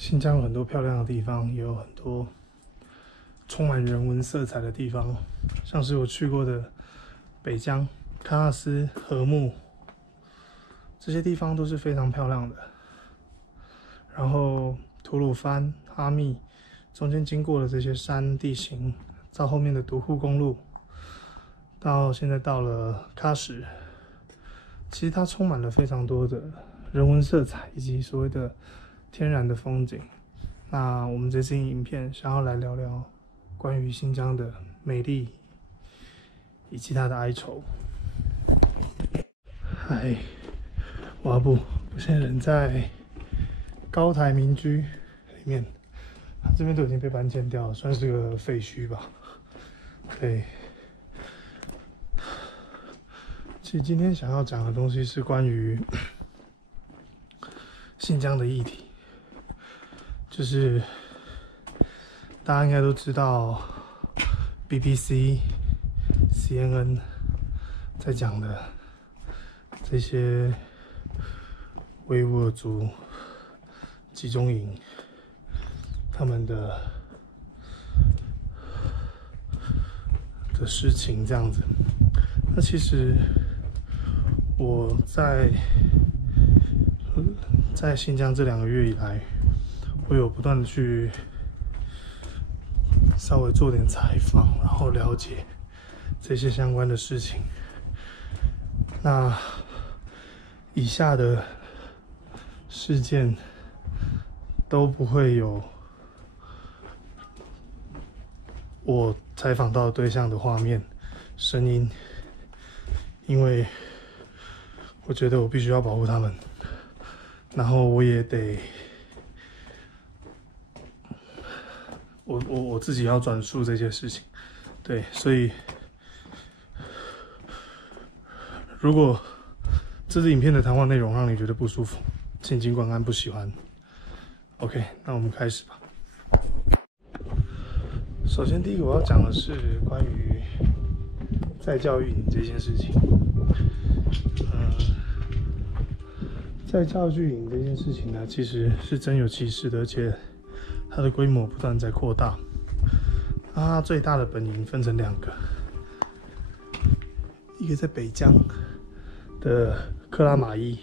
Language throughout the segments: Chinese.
新疆有很多漂亮的地方，也有很多充满人文色彩的地方，像是我去过的北疆、喀纳斯、和木，这些地方都是非常漂亮的。然后吐鲁番、哈密中间经过了这些山地形，到后面的独库公路，到现在到了喀什，其实它充满了非常多的人文色彩以及所谓的天然的风景。那我们这支影片想要来聊聊关于新疆的美丽以及它的哀愁。嗨，我阿布，我现在人在高台民居里面，这边都已经被搬迁掉了，算是个废墟吧。对，其实今天想要讲的东西是关于新疆的议题，就是大家应该都知道 BBC、CNN 在讲的这些维吾尔族集中营，他们的事情这样子。那其实我在新疆这2个月以来，我有不断的去稍微做点采访，然后了解这些相关的事情。那以下的事件都不会有我采访到对象的画面、声音，因为我觉得我必须要保护他们，然后我也得我自己要转述这些事情。对，所以如果这支影片的谈话内容让你觉得不舒服，请尽管按不喜欢。OK， 那我们开始吧。首先，第一个我要讲的是关于再教育营这件事情。再教育营这件事情呢，其实是真有其事的，而且它的规模不断在扩大。它最大的本营分成2个，一个在北疆的克拉玛依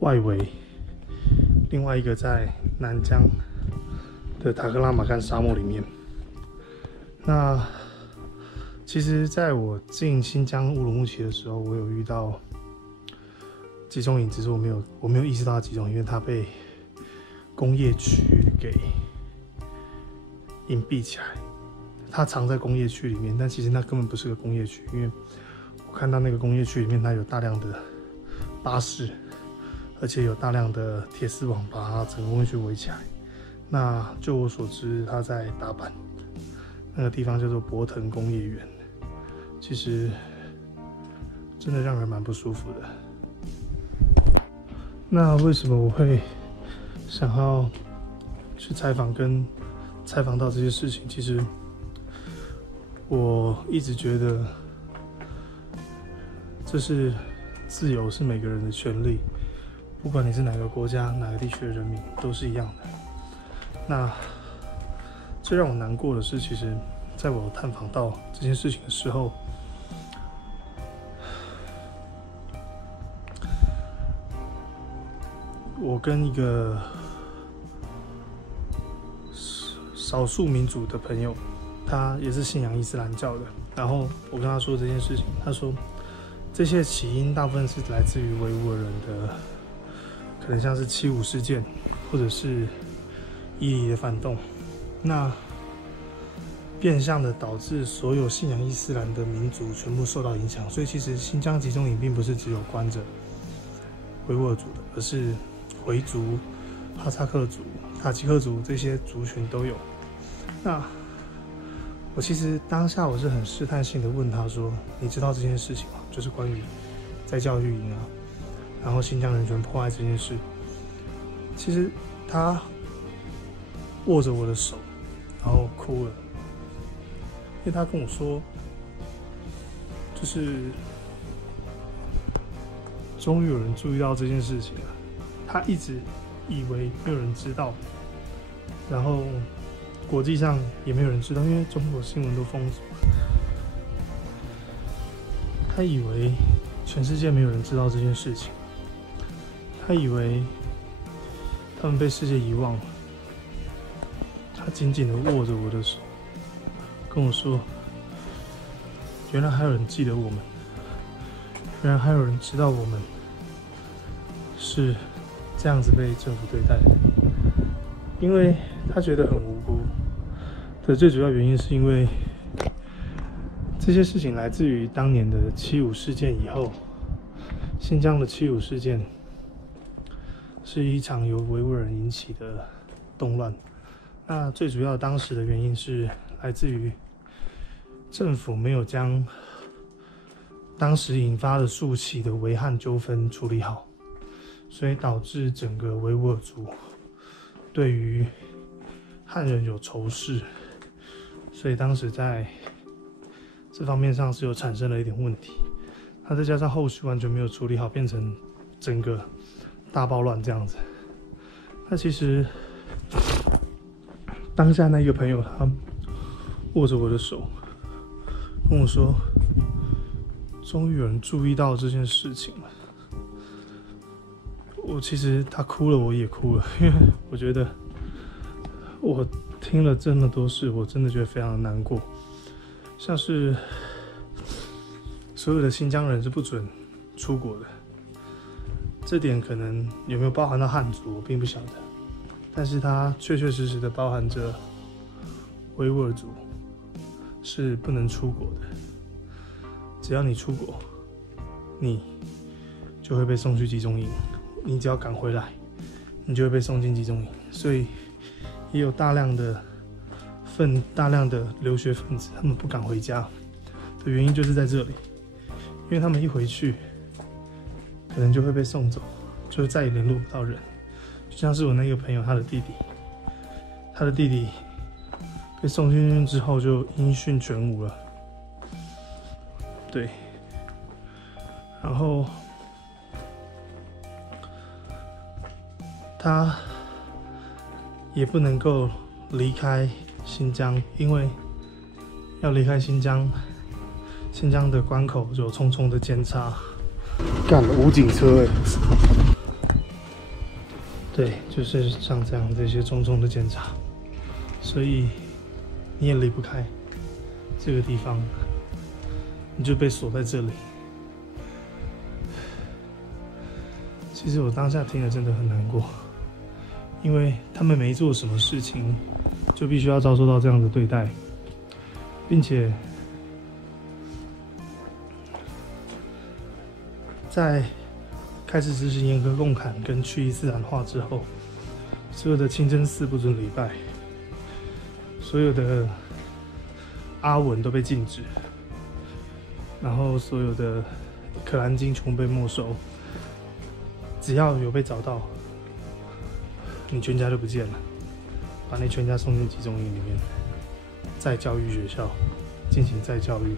外围，另外一个在南疆的塔克拉玛干沙漠里面。那其实在我进新疆乌鲁木齐的时候，我有遇到集中营，只是我没有意识到它集中营，因为它被工业区给隐蔽起来。它藏在工业区里面，但其实那根本不是个工业区，因为我看到那个工业区里面它有大量的巴士，而且有大量的铁丝网把它整个工业区围起来。那就我所知，它在大阪那个地方叫做博腾工业园，其实真的让人蛮不舒服的。那为什么我会想要去采访到这些事情？其实我一直觉得，这是自由，是每个人的权利，不管你是哪个国家、哪个地区的人民，都是一样的。那最让我难过的是，其实在我探访到这件事情的时候，我跟一个少数民族的朋友，他也是信仰伊斯兰教的，然后我跟他说这件事情，他说这些起因大部分是来自于维吾尔人的，可能像是75事件，或者是伊犁的反动，那变相的导致所有信仰伊斯兰的民族全部受到影响。所以其实新疆集中营并不是只有关着维吾尔族的，而是回族、哈萨克族、塔吉克族这些族群都有。那我其实当下我是很试探性的问他说：“你知道这件事情吗？就是关于再教育营啊，然后新疆人权迫害这件事。”其实他握着我的手，然后哭了，因为他跟我说，就是终于有人注意到这件事情了。他一直以为没有人知道，然后国际上也没有人知道，因为中国新闻都封锁。他以为全世界没有人知道这件事情，他以为他们被世界遗忘了。他紧紧地握着我的手，跟我说：“原来还有人记得我们，原来还有人知道我们是这样子被政府对待的。”因为他觉得很无辜的最主要原因，是因为这些事情来自于当年的7·5事件以后，新疆的7·5事件是一场由维吾尔人引起的动乱。那最主要当时的原因是来自于政府没有将当时引发的数起的维汉纠纷处理好，所以导致整个维吾尔族对于汉人有仇视，所以当时在这方面上是有产生了一点问题。那再加上后续完全没有处理好，变成整个大暴乱这样子。那其实当下那个朋友他握着我的手跟我说，终于有人注意到这件事情了。其实他哭了，我也哭了，因为我觉得我听了这么多事，我真的觉得非常的难过。像是所有的新疆人是不准出国的，这点可能有没有包含到汉族，我并不晓得，但是它确确实实的包含着维吾尔族是不能出国的。只要你出国，你就会被送去集中营，你只要赶回来，你就会被送进集中营。所以也有大量的留学分子，他们不敢回家的原因就是在这里，因为他们一回去，可能就会被送走，就再也联络不到人。就像是我那个朋友，他的弟弟被送进去之后就音讯全无了。对，然后他也不能够离开新疆，因为要离开新疆的关口就有重重的检查，干了武警车对，就是像这样这些重重的检查，所以你也离不开这个地方，你就被锁在这里。其实我当下听了真的很难过，因为他们没做什么事情，就必须要遭受到这样的对待，并且在开始执行严格共砍跟去伊斯兰化之后，所有的清真寺不准礼拜，所有的阿文都被禁止，然后所有的可兰经全部被没收，只要有被找到，你全家就不见了，把你全家送进集中营里面，再教育学校进行再教育。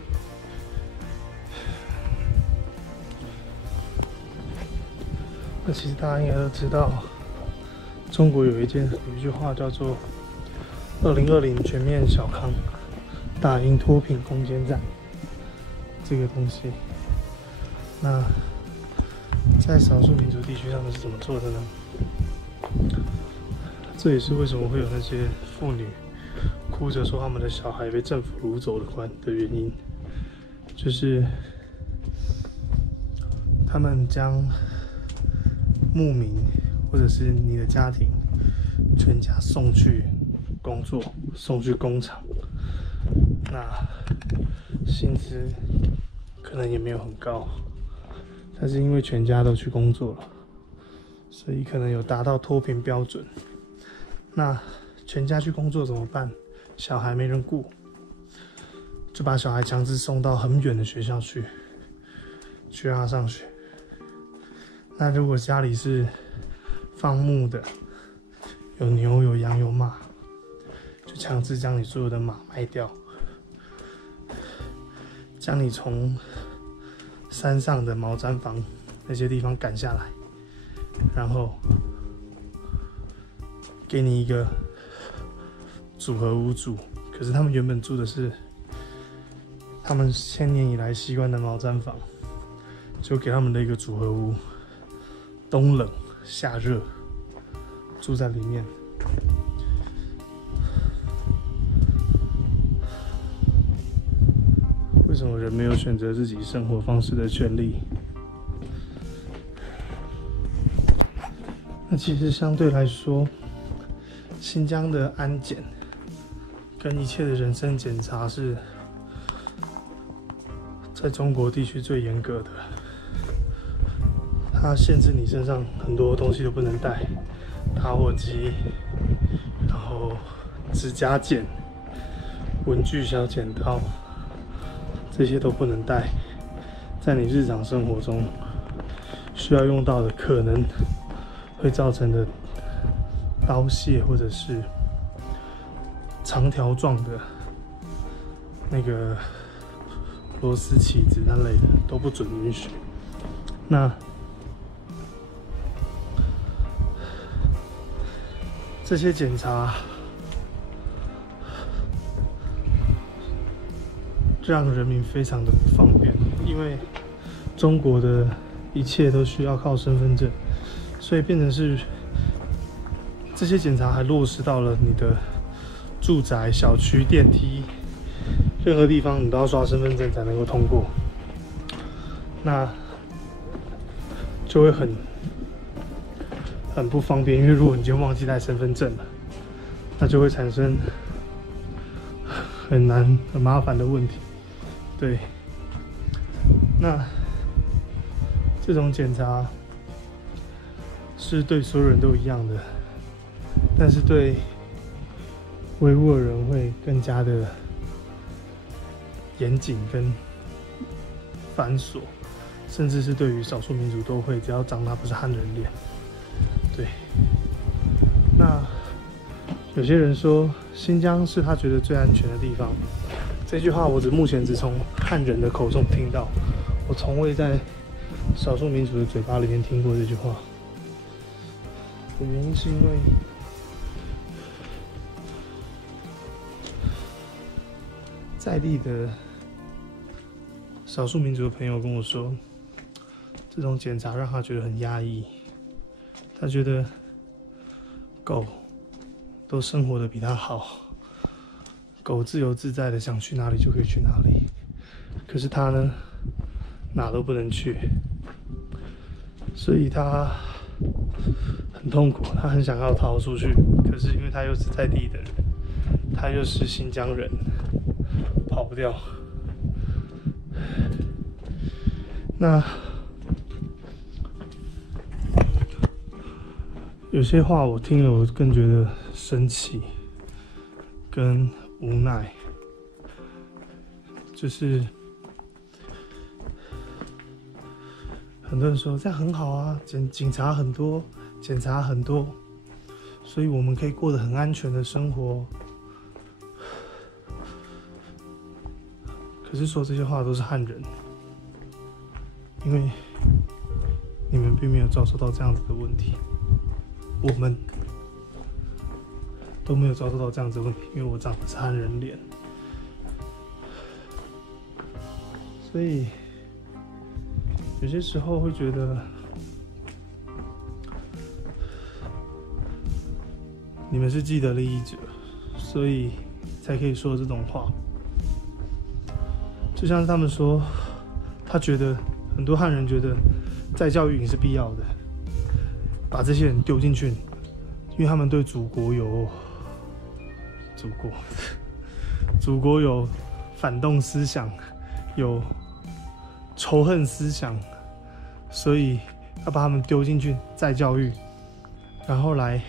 那其实大家应该都知道，中国有一句话叫做2020全面小康，打赢脱贫攻坚战这个东西。那在少数民族地区他们是怎么做的呢？这也是为什么会有那些妇女哭着说他们的小孩被政府掳走的原因，就是他们将牧民或者是你的家庭全家送去工作，送去工厂，那薪资可能也没有很高，但是因为全家都去工作了，所以可能有达到脱贫标准。那全家去工作怎么办？小孩没人顾，就把小孩强制送到很远的学校去让他上学。那如果家里是放牧的，有牛有羊有马，就强制将你所有的马卖掉，将你从山上的毛毡房那些地方赶下来，然后给你一个组合屋住，可是他们原本住的是他们千年以来习惯的毛毡房，就给他们的一个组合屋，冬冷夏热，住在里面。为什么人没有选择自己生活方式的权利？那其实相对来说，新疆的安检跟一切的人身检查是在中国地区最严格的。它限制你身上很多东西都不能带，打火机，然后指甲剪、文具、小剪刀，这些都不能带。在你日常生活中需要用到的，可能会造成的刀械或者是长条状的那个螺丝起子那类的都不准允许。那这些检查让人民非常的不方便，因为中国的一切都需要靠身份证，所以变成是这些检查还落实到了你的住宅、小区、电梯，任何地方你都要刷身份证才能够通过，那就会很不方便。因为如果你今天忘记带身份证了，那就会产生很麻烦的问题。对，那这种检查是对所有人都一样的，但是对维吾尔人会更加的严谨跟繁琐，甚至是对于少数民族都会，只要长大不是汉人脸。对，那有些人说新疆是他觉得最安全的地方，这句话我目前只从汉人的口中听到，我从未在少数民族的嘴巴里面听过这句话。的原因是因为在地的少数民族的朋友跟我说，这种检查让他觉得很压抑。他觉得狗都生活的比他好，狗自由自在的想去哪里就可以去哪里，可是他呢，哪都不能去，所以他很痛苦，他很想要逃出去，可是因为他又是在地的人，他又是新疆人，跑不掉。那有些话我听了，我更觉得生气跟无奈，就是很多人说这样很好啊，警察很多，检查很多，所以我们可以过得很安全的生活。可是说这些话都是汉人，因为你们并没有遭受到这样子的问题，我们都没有遭受到这样子的问题，因为我长的是汉人脸，所以有些时候会觉得你们是既得利益者，所以才可以说这种话。就像是他们说，他觉得很多汉人觉得再教育营是必要的，把这些人丢进去，因为他们对祖国有反动思想，有仇恨思想，所以要把他们丢进去再教育，然后来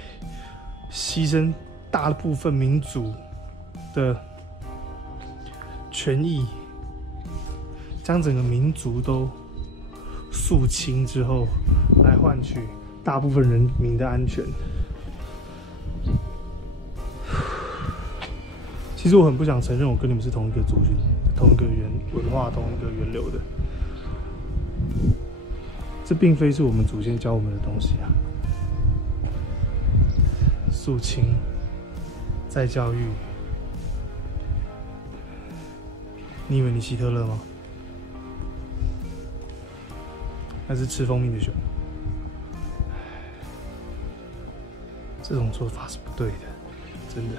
牺牲大部分民族的权益，将整个民族都肃清之后，来换取大部分人民的安全。其实我很不想承认我跟你们是同一个族群、同一个文化、同一个源流的，这并非是我们祖先教我们的东西啊。肃清、再教育。你以为你希特勒吗？那是吃蜂蜜的熊。这种做法是不对的，真的。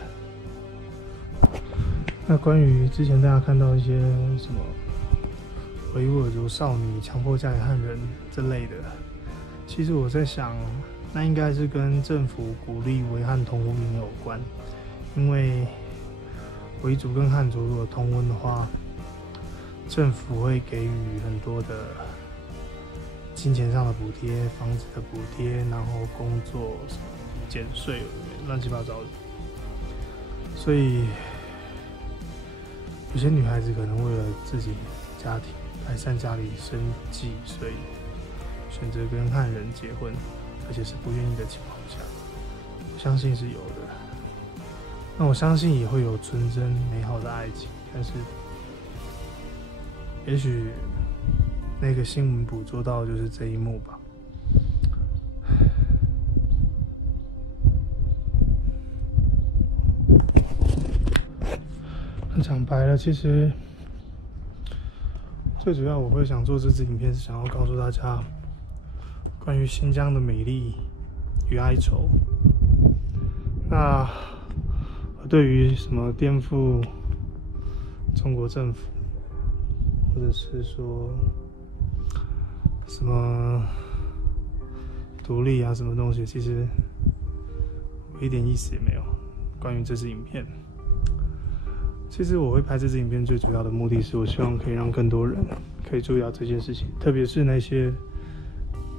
那关于之前大家看到一些什么维吾尔族少女强迫嫁给汉人这类的，其实我在想，那应该是跟政府鼓励维汉同婚有关，因为维族跟汉族如果同婚的话，政府会给予很多的金钱上的补贴、房子的补贴，然后工作什么减税，乱七八糟的。所以有些女孩子可能为了自己家庭改善家里生计，所以选择跟汉人结婚，而且是不愿意的情况下，我相信是有的。那我相信也会有纯真美好的爱情，但是也许那个新闻捕捉到就是这一幕吧。讲白了，其实最主要我会想做这支影片，是想要告诉大家关于新疆的美丽与哀愁。那对于什么颠覆中国政府，或者是说什么独立啊，什么东西，其实我一点意思也没有。关于这支影片，其实我会拍这支影片最主要的目的是，我希望可以让更多人可以注意到这件事情，特别是那些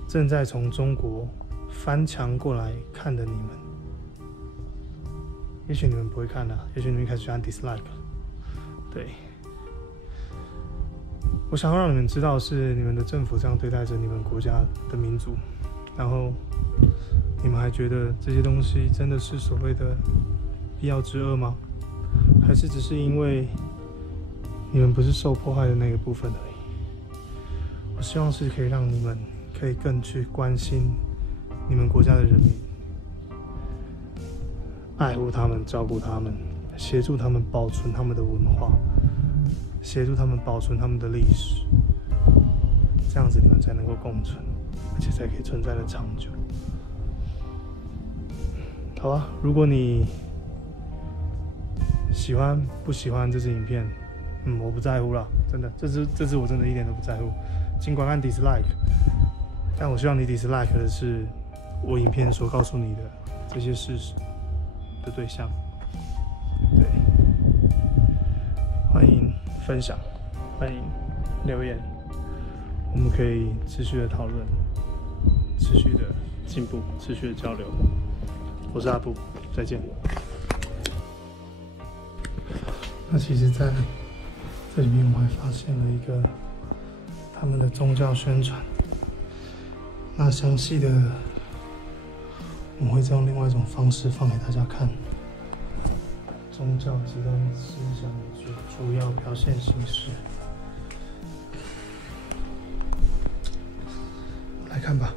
正在从中国翻墙过来看的你们。也许你们不会看也许你们一开始就按 dislike。对，我想要让你们知道，是你们的政府这样对待着你们国家的民族，然后你们还觉得这些东西真的是所谓的必要之恶吗？还是只是因为你们不是受迫害的那个部分而已？我希望是可以让你们可以更去关心你们国家的人民，爱护他们，照顾他们，协助他们保存他们的文化，协助他们保存他们的历史，这样子你们才能够共存，而且才可以存在的长久。好啊，如果你喜欢不喜欢这支影片，我不在乎啦，真的，这支我真的一点都不在乎。尽管按 dislike， 但我希望你 dislike 的是我影片所告诉你的这些事实的对象。对，欢迎分享，欢迎留言，我们可以持续的讨论，持续的进步，持续的交流。我是阿布，再见。那其实在这里面我还发现了一个他们的宗教宣传，那详细的我们会再用另外一种方式放给大家看。宗教极端思想主要表现形式，来看吧。